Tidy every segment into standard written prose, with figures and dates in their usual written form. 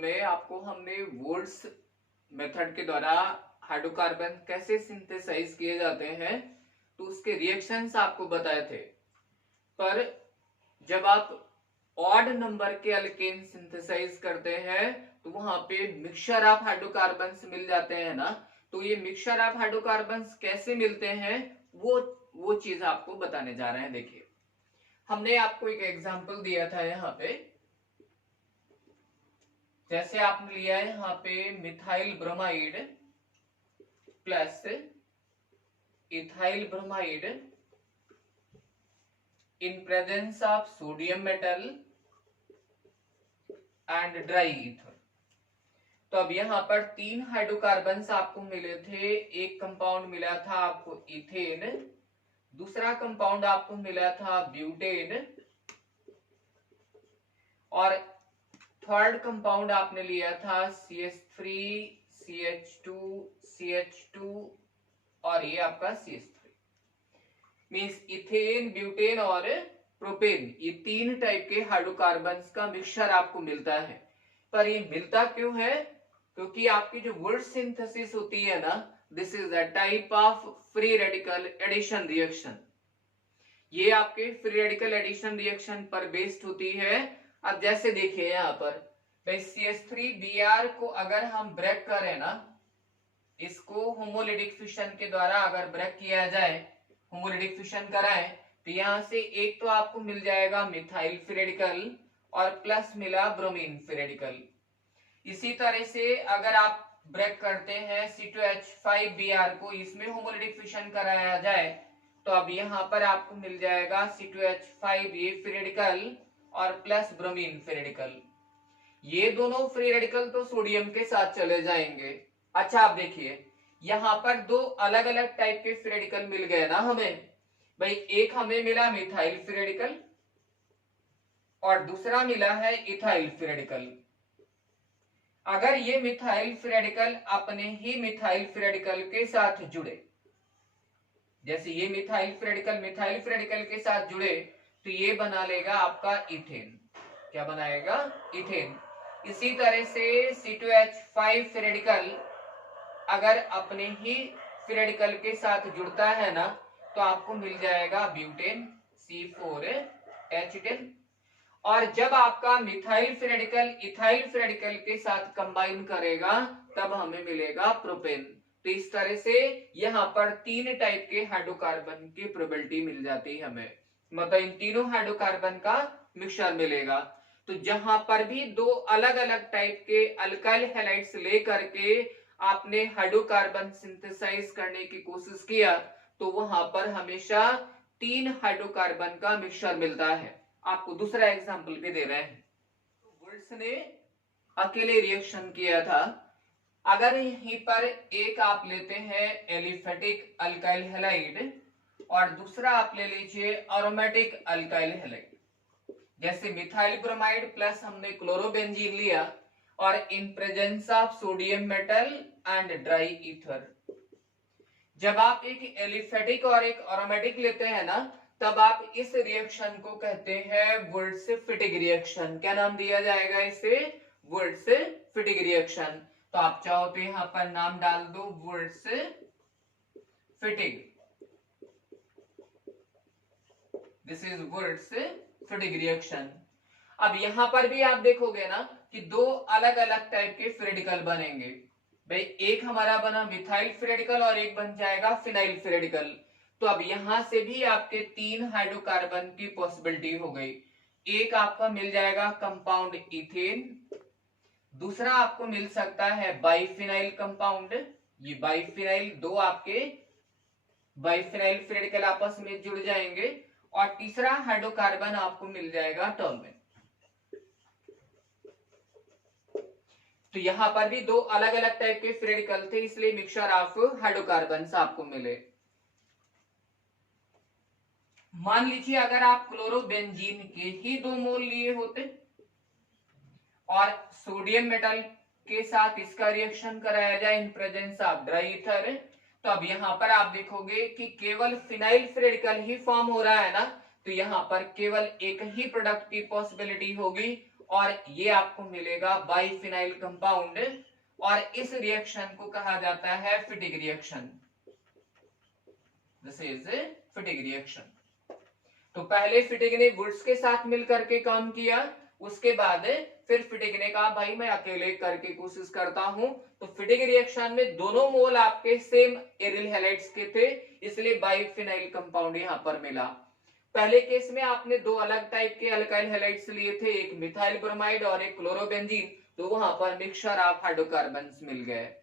में आपको हमने वुड्स मेथड के द्वारा हाइड्रोकार्बन कैसे सिंथेसाइज किए जाते हैं तो उसके रिएक्शंस आपको बताए थे। पर जब आप ऑड नंबर के अल्केन सिंथेसाइज करते हैं तो वहां पे मिक्सचर ऑफ हाइड्रोकार्बन्स मिल जाते हैं ना। तो ये मिक्सचर ऑफ हाइड्रोकार्बन्स कैसे मिलते हैं वो चीज आपको बताने जा रहे हैं। देखिए, हमने आपको एक एग्जांपल दिया था यहाँ पे। जैसे आपने लिया है यहाँ पे methyl bromide plus ethyl bromide in presence of sodium metal and dry ether. तो अब यहाँ पर 3 हाइड्रोकार्बन्स आपको मिले थे। एक कंपाउंड मिला था आपको इथेन, दूसरा कंपाउंड आपको मिला था ब्यूटेन, और थर्ड कंपाउंड आपने लिया था CH3 CH2 CH2 और ये आपका CH3। मींस इथेन, ब्यूटेन और प्रोपेन, ये 3 टाइप के हाइड्रोकार्बन्स का मिक्सचर आपको मिलता है। पर ये मिलता क्यों है? क्योंकि आपकी जो वुड सिंथेसिस होती है ना, this is the type of free radical addition reaction. ये आपके फ्री रेडिकल एडिशन रिएक्शन पर बेस्ड होती है। अब जैसे देखिए यहाँ पर CH3Br को अगर हम ब्रेक करें ना, इसको होमोलिटिक फिशन के द्वारा अगर ब्रेक किया जाए, होमोलिटिक फिशन कराएं, तो यहां से एक तो आपको मिल जाएगा मिथाइल फ्री रेडिकल और प्लस मिला ब्रोमीन फ्री रेडिकल। इसी तरह से अगर आप ब्रेक करते हैं C2H5Br को, इसमें होमोलिटिक फिशन कराया जाए तो अब यहां पर आपको मिल जाएगा C2H5A फ्री रेडिकल और प्लस ब्रोमीन फ्री रेडिकल। ये दोनों फ्री रेडिकल तो सोडियम के साथ चले जाएंगे। अच्छा, आप देखिए यहां पर 2 अलग अलग टाइप के फ्री रेडिकल मिल गए ना हमें। भाई, एक हमें मिला मिथाइल फ्री रेडिकल और दूसरा मिला है इथाइल फ्री रेडिकल। अगर ये मिथाइल फ्री रेडिकल अपने ही मिथाइल फ्री रेडिकल के साथ जुड़े, जैसे ये मिथाइल फ्री रेडिकल के साथ जुड़े, तो ये बना लेगा आपका इथेन। क्या बनाएगा? इथेन। इसी तरह से C2H5 फ्री रेडिकल अगर अपने ही फ्री रेडिकल के साथ जुड़ता है ना, तो आपको मिल जाएगा ब्यूटेन C4H10। और जब आपका methyl free radical ethyl free radical के साथ कंबाइन करेगा तब हमें मिलेगा प्रोपेन। तो इस तरह से यहाँ पर 3 टाइप के हाइड्रोकार्बन की प्रोबेबिलिटी मिल जाती है हमें, मतलब इन तीनों हाइड्रोकार्बन का मिक्सचर मिलेगा। तो जहां पर भी 2 अलग अलग टाइप के अल्काइल हैलाइड्स लेकर के आपने हाइड्रोकार्बन सिंथेसाइज करने की कोशिश किया तो वहां पर हमेशा 3 हाइड्रोकार्बन का मिक्सचर मिलता है। आपको दूसरा एग्जांपल भी दे रहे हैं। वुड्स ने अकेले रिएक्शन किया था। अगर यहीं पर एक आप लेते हैं एलिफेटिक अल्काइल हैलाइड और दूसरा आप ले लीजिए एरोमेटिक अल्काइल हैलाइड, जैसे मिथाइल ब्रोमाइड प्लस हमने क्लोरोबेंजीन लिया और in presence of sodium metal and dry ether. जब आप एक एलिफेटिक और एक एरोमेटिक लेते हैं ना, तब आप इस रिएक्शन को कहते हैं वुड्स-फिटिग रिएक्शन। क्या नाम दिया जाएगा इसे? Wurtz Fittig reaction. तो आप चाहो तो यहां पर नाम डाल दो Wurtz Fittig. This is Wurtz Fittig reaction. अब यहां पर भी आप देखोगे ना कि 2 अलग अलग टाइप के फ्री रेडिकल बनेंगे। भाई, एक हमारा बना मिथाइल फ्री रेडिकल और एक बन जाएगा फिनाइल फ्री रेडिकल। तो अब यहां से भी आपके 3 हाइड्रोकार्बन की पॉसिबिलिटी हो गई। एक आपका मिल जाएगा कंपाउंड इथेन, दूसरा आपको मिल सकता है बाइफिनाइल कंपाउंड। ये बाइफिनाइल, 2 आपके बाइफिनाइल फ्री रेडिकल आपस में जुड़ जाएंगे और तीसरा हाइड्रोकार्बन आपको मिल जाएगा टर्मेन। तो यहां पर भी 2 अलग अलग टाइप के फ्री रेडिकल थे, इसलिए मिक्सचर ऑफ हाइड्रोकार्बन्स आपको मिले। मान लीजिए अगर आप क्लोरोबेंजीन के ही 2 मोल लिए होते और सोडियम मेटल के साथ इसका रिएक्शन कराया जाए in presence of dry ether, तो अब यहां पर आप देखोगे कि केवल फिनाइल फ्री रेडिकल ही फॉर्म हो रहा है ना, तो यहां पर केवल एक ही प्रोडक्ट की पॉसिबिलिटी होगी और ये आपको मिलेगा बाइफिनाइल कंपाउंड, और इस रिएक्शन को कहा जाता है Fittig reaction. This is Fittig reaction. तो पहले फिटिग ने वुड्स के साथ मिलकर के काम किया, उसके बाद फिर फिटिग ने कहा भाई मैं अकेले करके कोशिश करता हूं। तो फिटिग रिएक्शन में दोनों मोल आपके सेम एरिल हैलाइड्स के थे, इसलिए बाइफिनाइल कंपाउंड यहां पर मिला। पहले केस में आपने दो अलग टाइप के अल्काइल हैलाइड्स लिए थे, एक मिथाइल ब्रोमाइड और एक क्लोरोबेंजीन, तो वहां पर मिक्सचर ऑफ हाइड्रोकार्बन्स मिल गए।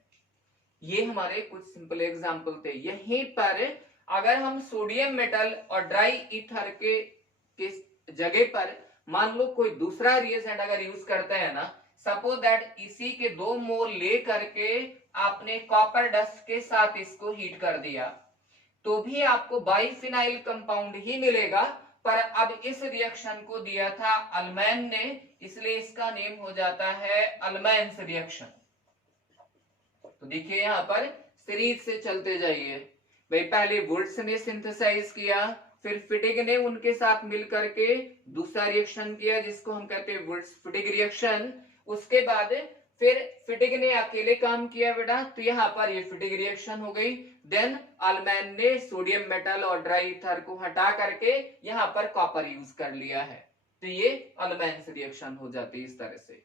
ये हमारे कुछ सिंपल एग्जांपल थे। यहीं पर अगर हम सोडियम मेटल और ड्राई ईथर के जगह पर मान लो कोई दूसरा रिएजेंट अगर यूज करते हैं ना, सपोज दैट इसी के 2 मोल ले करके आपने कॉपर डस्ट के साथ इसको हीट कर दिया, तो भी आपको बाइफिनाइल कंपाउंड ही मिलेगा। पर अब इस रिएक्शन को दिया था अल्मैन ने, इसलिए इसका नेम हो जाता है अल्मैन्स रिएक्शन। तो देखिए यहां पर सीरीज से चलते जाइए भाई, पहले वुड्स ने सिंथेसाइज किया, फिर फिटिग ने उनके साथ मिलकर के दूसरा रिएक्शन किया जिसको हम कहते हैं वुड्स फिटिग रिएक्शन। उसके बाद फिर फिटिग ने अकेले काम किया बेटा, तो यहाँ पर ये फिटिग रिएक्शन हो गई। देन अल्मैन ने सोडियम मेटल और ड्राई ईथर को हटा करके यहाँ पर कॉपर यूज कर लिया है, तो ये अल्मैन्स रिएक्शन हो जाती है इस तरह से।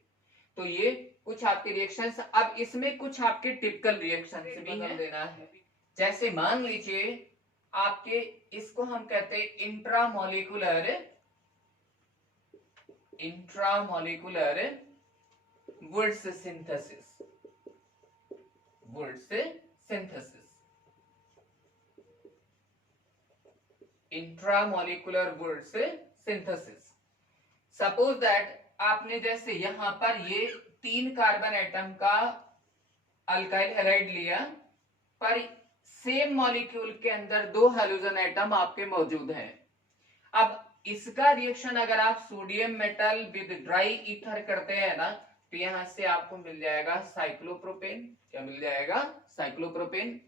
तो ये कुछ आपके रिएक्शंस। अब इसमें कुछ आपके टिपिकल रिएक्शंस भी हम देना है। जैसे मान लीजिए आपके इसको हम कहते हैं intramolecular Wurtz synthesis. Intramolecular Wurtz synthesis. Suppose that आपने जैसे यहां पर ये 3 कार्बन एटम का अल्काइल हैलाइड लिया, पर सेम मॉलिक्यूल के अंदर 2 हैलोजन एटम आपके मौजूद हैं। अब इसका रिएक्शन अगर आप sodium metal with dry ether करते हैं ना, तो यहां से आपको मिल जाएगा साइक्लोप्रोपेन। क्या मिल जाएगा? साइक्लोप्रोपेन।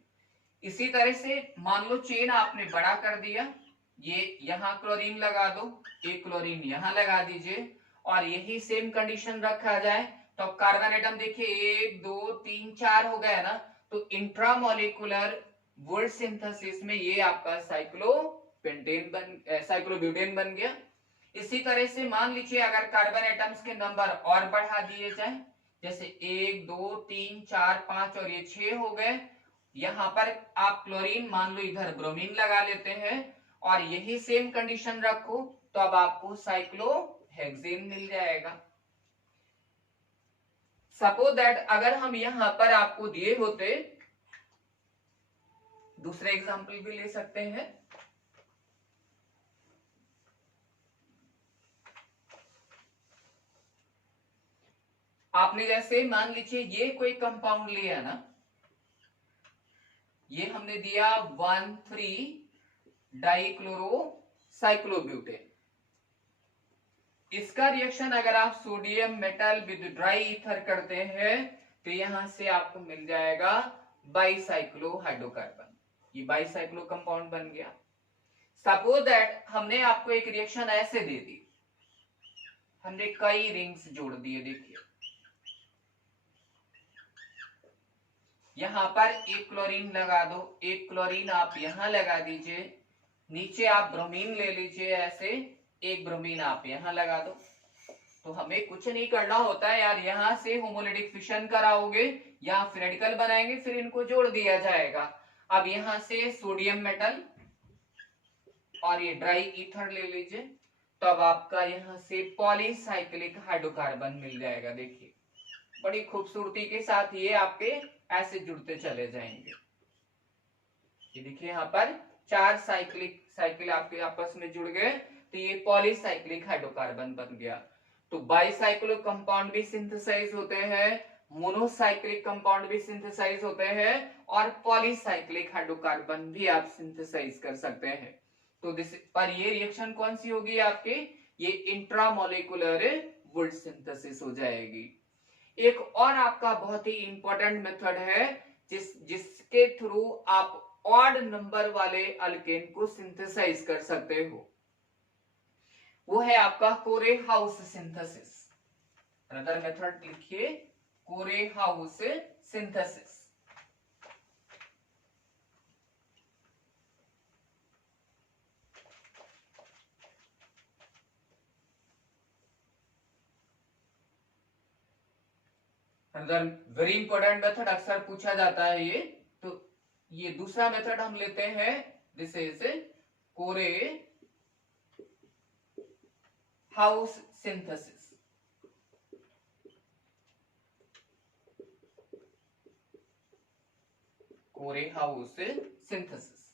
इसी तरह से मान लो चेन आपने बड़ा कर दिया, ये यहां क्लोरीन लगा दो, एक क्लोरीन यहां लगा दीजिए, और यही सेम कंडीशन रखा जाए तो कार्बन एटम देखिए 1 2 3 4 हो गया ना। तो इंट्रामोलिकुलर वुड सिंथेसिस में ये आपका साइक्लोब्यूटेन बन गया। इसी तरह से मान लीजिए अगर कार्बन एटम्स के नंबर और बढ़ा दिए जाए, जैसे 1 2 3 4 5 और ये 6 हो गए, यहां पर आप क्लोरीन मान लो इधर ब्रोमीन लगा लेते हैं, और यही सेम कंडीशन रखो तो अब आपको साइक्लोहेक्सेन मिल जाएगा। सपोज दैट अगर हम यहां पर आपको दिए होते, दूसरे एग्जांपल भी ले सकते हैं। आपने जैसे मान लीजिए ये कोई कंपाउंड लिया ना, ये हमने दिया 1,3-डाइक्लोरोसाइक्लोब्यूटेन। इसका रिएक्शन अगर आप sodium metal with dry ether करते हैं तो यहां से आपको मिल जाएगा बाइसाइक्लोहाइड्रोकार्बन। ये बाइसाइक्लो कंपाउंड बन गया। सपोज दैट हमने आपको एक रिएक्शन ऐसे दे दी, हमने कई रिंग्स जोड़ दिए। देखिए यहां पर एक क्लोरीन लगा दो, एक क्लोरीन आप यहां लगा दीजिए, नीचे आप ब्रोमीन ले लीजिए, ऐसे एक ब्रोमीन आप यहां लगा दो। तो हमें कुछ नहीं करना होता है यार, यहां से होमोलिटिक फिशन कराओगे या फिर रेडिकल बनाएंगे, फिर इनको जोड़ दिया जाएगा। अब यहां से सोडियम मेटल और ये ड्राई ईथर ले लीजिए, तो अब आपका यहां से पॉलीसाइक्लिक हाइड्रोकार्बन मिल जाएगा। देखिए बड़ी खूबसूरती के साथ ये आपके ऐसे जुड़ते चले जाएंगे। ये देखिए यहाँ पर 4 साइकिल आपके आपस में जुड़ गए, तो ये पॉलीसाइक्लिक हाइड्रोकार्बन बन गया। तो बाइसाइक्लिक कंपाउंड भी सिंथेसाइज होते हैं, मोनोसाइक्लिक कंपाउंड भी सिंथेसाइज होते हैं, और पॉलीसाइक्लिक हाइड्रोकार्बन भी आप सिंथेसाइज कर सकते हैं। तो पर ये रिएक्शन कौन सी होगी आपके? ये इंट्रामोलिकुलर वुड सिंथेसिस हो जाएगी। एक और आपका बहुत ही इंपॉर्टेंट मेथड है जिसके थ्रू आप ऑड नंबर वाले अल्केन को सिंथेसाइज कर सकते हो, वो है आपका कोरेहाउस सिंथेसिस। अनदर मेथड लिखिए कोरे house synthesis. Another very important method, अक्सर पूछा जाता है ये, तो ये दूसरा मेथड हम लेते हैं, दिस इज कोरे हाउस सिंथेसिस। कोरे हाउस सिंथेसिस।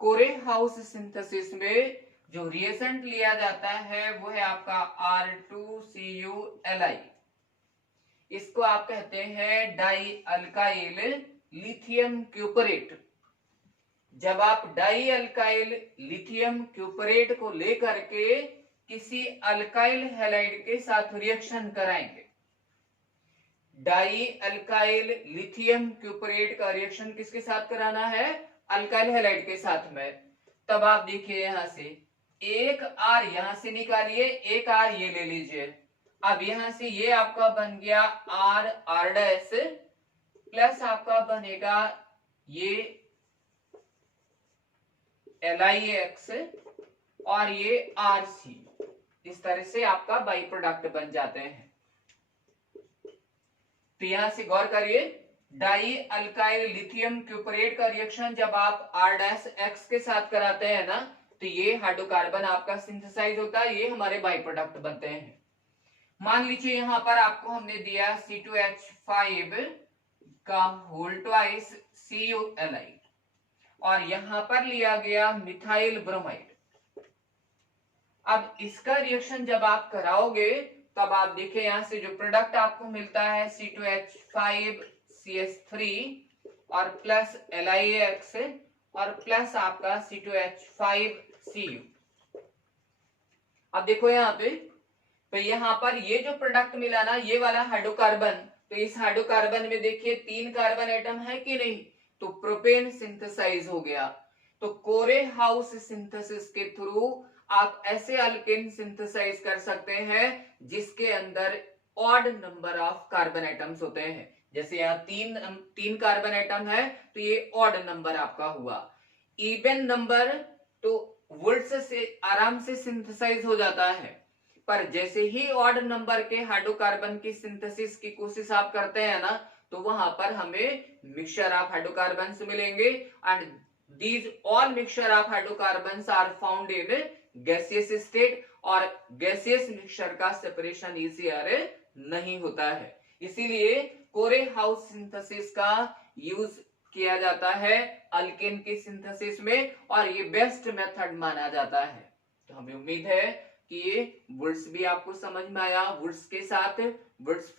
कोरे हाउस सिंथेसिस में जो रिएजेंट लिया जाता है वो है आपका R2CuLi। इसको आप कहते हैं डाई अल्काइल लिथियम क्यूपरेट। जब आप डाई अल्काइल लिथियम क्यूपरेट को लेकर के किसी अल्काइल हैलाइड के साथ रिएक्शन कराएंगे, डाई अल्काइल लिथियम क्यूपरेट का रिएक्शन किसके साथ कराना है, अल्काइल हैलाइड के साथ में, तब आप देखिए यहां से एक आर यहां से निकालिए, एक आर ये ले लीजिए। अब यहां से ये आपका बन गया आर आर डैश प्लस आपका बनेगा ये LiX और ये RC। इस तरह से आपका बाई प्रोडक्ट बन जाते हैं। तो यहां से गौर करिए, डाई अल्काइल लिथियम क्यूपरेट का रिएक्शन जब आप R' के साथ कराते हैं ना, तो ये हाइड्रोकार्बन आपका सिंथेसाइज होता है, ये हमारे बाई प्रोडक्ट बनते हैं। मान लीजिए यहां पर आपको हमने दिया C2H5 का होल ट्वाइस CuLi और यहां पर लिया गया मिथाइल ब्रोमाइड। अब इसका रिएक्शन जब आप कराओगे तब आप देखिए यहां से जो प्रोडक्ट आपको मिलता है C2H5CH3 और प्लस LiX और प्लस आपका C2H5Cu। अब देखो यहां पे, तो यहां पर ये जो प्रोडक्ट मिला ना, ये वाला हाइड्रोकार्बन, तो इस हाइड्रोकार्बन में देखिए 3 कार्बन एटम है कि नहीं, तो प्रोपेन सिंथेसाइज हो गया। तो कोरे हाउस सिंथेसिस के थ्रू आप ऐसे अल्केन सिंथेसाइज कर सकते हैं जिसके अंदर odd number of carbon atoms होते हैं। जैसे यहाँ तीन कार्बन एटम है तो ये ऑड नंबर आपका हुआ। इवन नंबर तो वुड्स से आराम से सिंथेसाइज हो जाता है, पर जैसे ही ऑड नंबर के हाइड्रोकार्बन की सिंथेसिस की कोशिश आप करते हैं ना, तो वहां पर हमें मिक्सचर ऑफ हाइड्रोकार्बन्स मिलेंगे and these all mixture of hydrocarbons are found in gaseous state और gaseous mixture का सेपरेशन इजियर नहीं होता है। इसीलिए कोरे हाउस सिंथेसिस का यूज किया जाता है अल्केन की सिंथेसिस में और ये बेस्ट मेथड माना जाता है। तो हमें उम्मीद है कि ये वुड्स भी आपको समझ में आया। वुड्स के साथ वुड्स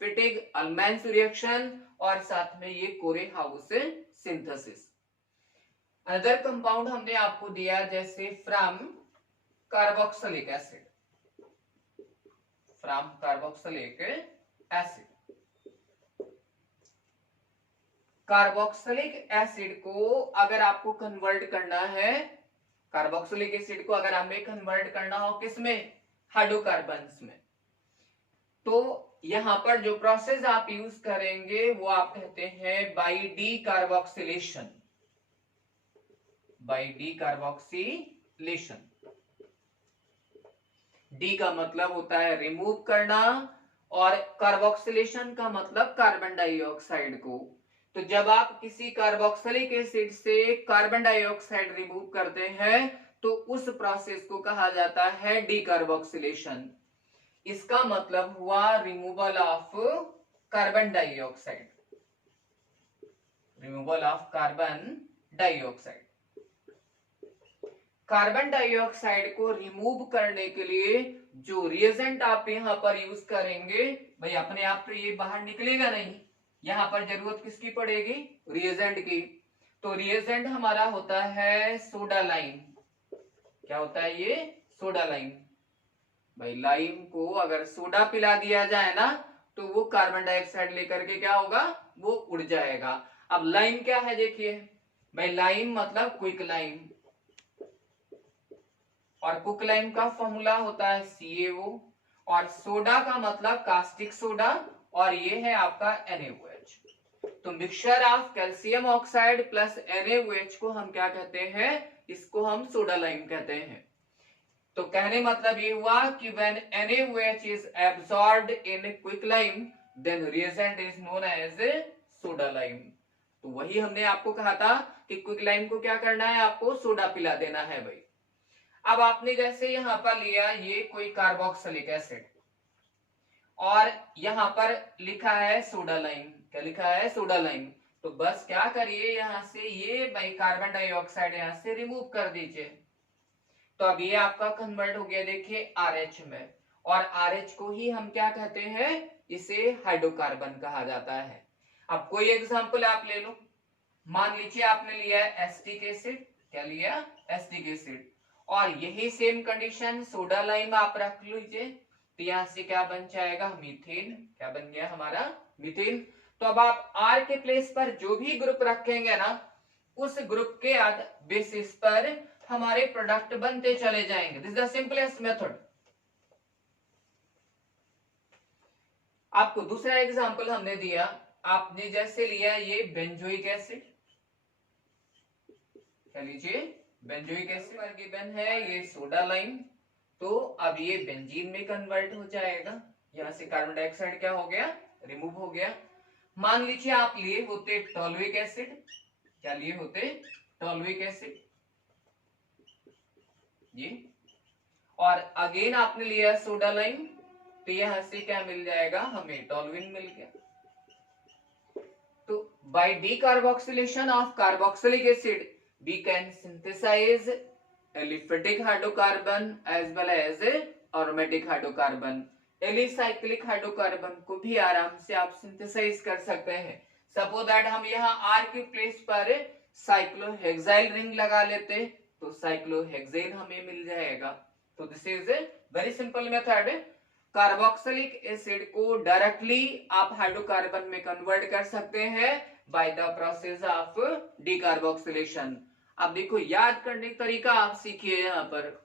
फिटिग अल्मैन्स रिएक्शन और साथ में ये कोरे हाउस सिंथेसिस। अदर कंपाउंड हमने आपको दिया जैसे from carboxylic acid, from carboxylic acid. Carboxylic acid को अगर आपको कन्वर्ट करना है, कार्बोक्सिलिक एसिड को अगर हमें कन्वर्ट करना हो किसमें, हाइड्रोकार्बन्स में, तो यहां पर जो प्रोसेस आप यूज करेंगे वो आप कहते हैं by D carboxylation, by D carboxylation. D का मतलब होता है रिमूव करना और कार्बोक्सिलेशन का मतलब कार्बन डाइऑक्साइड को। तो जब आप किसी कार्बोक्सिलिक एसिड से कार्बन डाइऑक्साइड रिमूव करते हैं तो उस प्रोसेस को कहा जाता है डीकार्बोक्सिलेशन। इसका मतलब हुआ removal of carbon dioxide, removal of carbon dioxide. Carbon dioxide को रिमूव करने के लिए जो रिएजेंट आप यहां पर यूज करेंगे, भाई अपने आप तो ये बाहर निकलेगा नहीं, यहां पर जरूरत किसकी पड़ेगी, रिएजेंट की। तो रिएजेंट हमारा होता है सोडा लाइम। क्या होता है ये, सोडा लाइम। भाई लाइम को अगर सोडा पिला दिया जाए ना तो वो कार्बन डाइऑक्साइड लेकर के क्या होगा, वो उड़ जाएगा। अब लाइम क्या है देखिए, भाई लाइम मतलब क्विक लाइम और क्विकलाइम का फॉर्मूला होता है CaO, और सोडा का मतलब कास्टिक सोडा, और ये है आपका NaOH। तो mixture of calcium oxide plus NaOH को हम क्या कहते हैं, इसको हम सोडा लाइम कहते हैं। तो कहने मतलब ये हुआ कि when NaOH is absorbed in quicklime then reagent is known as soda lime। तो वही हमने आपको कहा था कि क्विकलाइम को क्या करना है, आपको सोडा पिला देना है भाई। अब आपने जैसे यहां पर लिया ये कोई कार्बोक्सिलिक एसिड और यहां पर लिखा है सोडा लाइम, क्या लिखा है, सोडा लाइम। तो बस क्या करिए, यहां से ये भाई कार्बन डाइऑक्साइड यहां से रिमूव कर दीजिए। तो अब ये आपका कन्वर्ट हो गया देखिए RH में, और RH को ही हम क्या कहते हैं, इसे हाइड्रोकार्बन कहा जाता है। अब कोई एग्जांपल आप ले लो, मान लीजिए आपने लिया है एसिटिक एसिड, क्या लिया, एसिटिक एसिड, और यही सेम कंडीशन सोडा लाइम आप रख लीजिए, तो यहां से क्या बन जाएगा, मीथेन, क्या बन गया हमारा, मीथेन। तो अब आप R के प्लेस पर जो भी ग्रुप रखेंगे ना, उस ग्रुप के बेसिस पर हमारे प्रोडक्ट बनते चले जाएंगे। This is the simplest method. आपको दूसरा एग्जांपल हमने दिया, आपने जैसे लिया ये बेंजोइक एसिड, क्या लीजिए, बेंजोइक एसिड पर गिवन है ये सोडा लाइम, तो अब ये बेंजीन में कन्वर्ट हो जाएगा, यहां से कार्बन डाइऑक्साइड क्या हो गया, रिमूव हो गया। मान लीजिए आप लिए होते टॉलुइक एसिड, क्या लिए होते, टॉलुइक एसिड ये, और अगेन आपने लिया सोडा लाइम, तो यहां से क्या मिल जाएगा, हमें टॉलुइन मिल गया। तो by decarboxylation of carboxylic acid we can synthesise aliphatic hydrocarbon as well as aromatic hydrocarbon. Alicyclic hydrocarbon को भी आराम से आप सिंथेसाइज कर सकते हैं। सपोज दैट हम यहाँ R के प्लेस पर साइक्लोहेक्साइल रिंग लगा लेते, तो साइक्लोहेक्सेन हमें मिल जाएगा। तो this is a very simple method. Carboxylic acid को डायरेक्टली आप हाइड्रोकार्बन में कन्वर्ट कर सकते हैं by the process of decarboxylation. अब देखो याद करने का तरीका आप सीखिए, यहाँ पर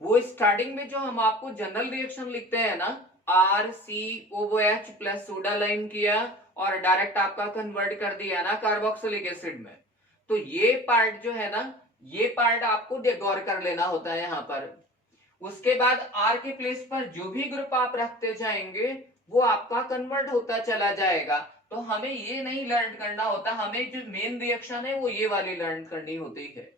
वो स्टार्टिंग में जो हम आपको जनरल रिएक्शन लिखते हैं ना, RCOOH प्लस सोडा लाइम किया और डायरेक्ट आपका कन्वर्ट कर दिया ना कार्बोक्सिलिक एसिड में, तो ये पार्ट जो है ना, ये पार्ट आपको गौर कर लेना होता है यहाँ पर। उसके बाद R के प्लेस पर जो भी ग्रुप आप रखते जाएंगे वो आपका कन्वर्ट होता चला जाएगा। तो हमें ये नहीं लर्न करना होता, हमें जो मेन रिएक्शन है वो ये वाली लर्न करनी होती है।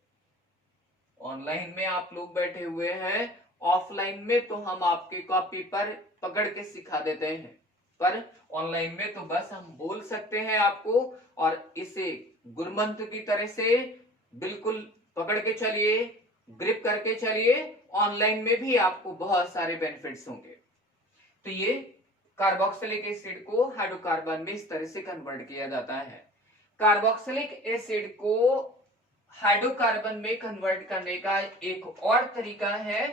ऑनलाइन में आप लोग बैठे हुए हैं, ऑफलाइन में तो हम आपके कॉपी पर पकड़ के सिखा देते हैं, पर ऑनलाइन में तो बस हम बोल सकते हैं आपको, और इसे गुरमंत्र की तरह से बिल्कुल पकड़ के चलिए, ग्रिप करके चलिए, ऑनलाइन में भी आपको बहुत सारे बेनिफिट्स होंगे। तो ये कार्बोक्सिलिक एसिड को हाइड्रोकार्बन में इस तरह से कन्वर्ट किया जाता है। कार्बोक्सिलिक एसिड को हाइड्रोकार्बन में कन्वर्ट करने का एक और तरीका है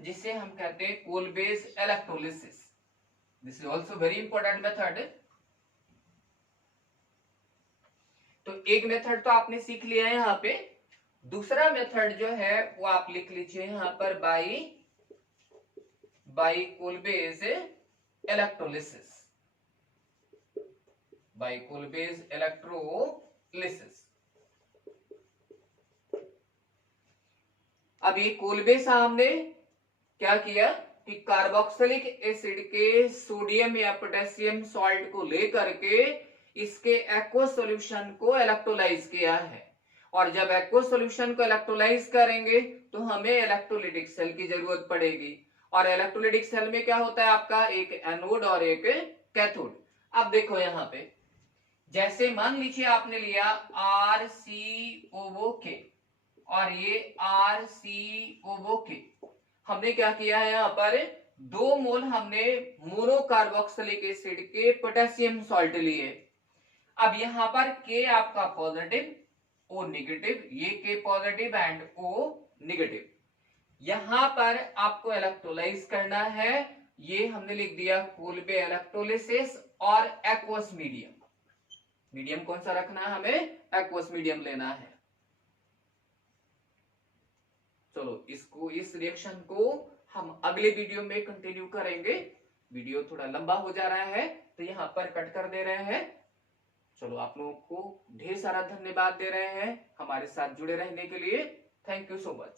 जिसे हम कहते हैं Kolbe's electrolysis. This is also very important method. तो एक मेथड तो आपने सीख लिया है यहाँ पे, दूसरा मेथड जो है वो आप लिख लीजिए यहाँ पर बाई कोलबेज इलेक्ट्रोलिसिस, बाई कोलबेज इलेक्ट्रोलिसिस। अब ये कोलबे साहब ने क्या किया कि कार्बोक्सिलिक एसिड के सोडियम या पोटेशियम सॉल्ट को लेकर के इसके एक्वस सॉल्यूशन को इलेक्ट्रोलाइज किया है, और जब एक्वस सॉल्यूशन को इलेक्ट्रोलाइज करेंगे तो हमें इलेक्ट्रोलिटिक सेल की जरूरत पड़ेगी, और इलेक्ट्रोलिटिक सेल में क्या होता है आपका, एक एनोड और एक कैथोड। अब देखो यहाँ पे जैसे मान लीजिए आपने लिया RCOO और ये RCOO, हमने क्या किया है यहाँ पर 2 मोल हमने मोनोकार्बोक्सिलिक एसिड के पोटेशियम सॉल्ट लिए। अब यहाँ पर K आपका पॉजिटिव, O नेगेटिव, ये K positive and O negative. यहां पर आपको इलेक्ट्रोलाइज करना है, ये हमने लिख दिया कोलबे इलेक्ट्रोलिसिस और एक्वस मीडियम। मीडियम कौन सा रखना है, हमें एक्वस मीडियम लेना है। चलो इस रिएक्शन को हम अगले वीडियो में कंटिन्यू करेंगे। वीडियो थोड़ा लंबा हो जा रहा है तो यहाँ पर कट कर दे रहे हैं। चलो आप लोगों को ढेर सारा धन्यवाद दे रहे हैं हमारे साथ जुड़े रहने के लिए। Thank you so much.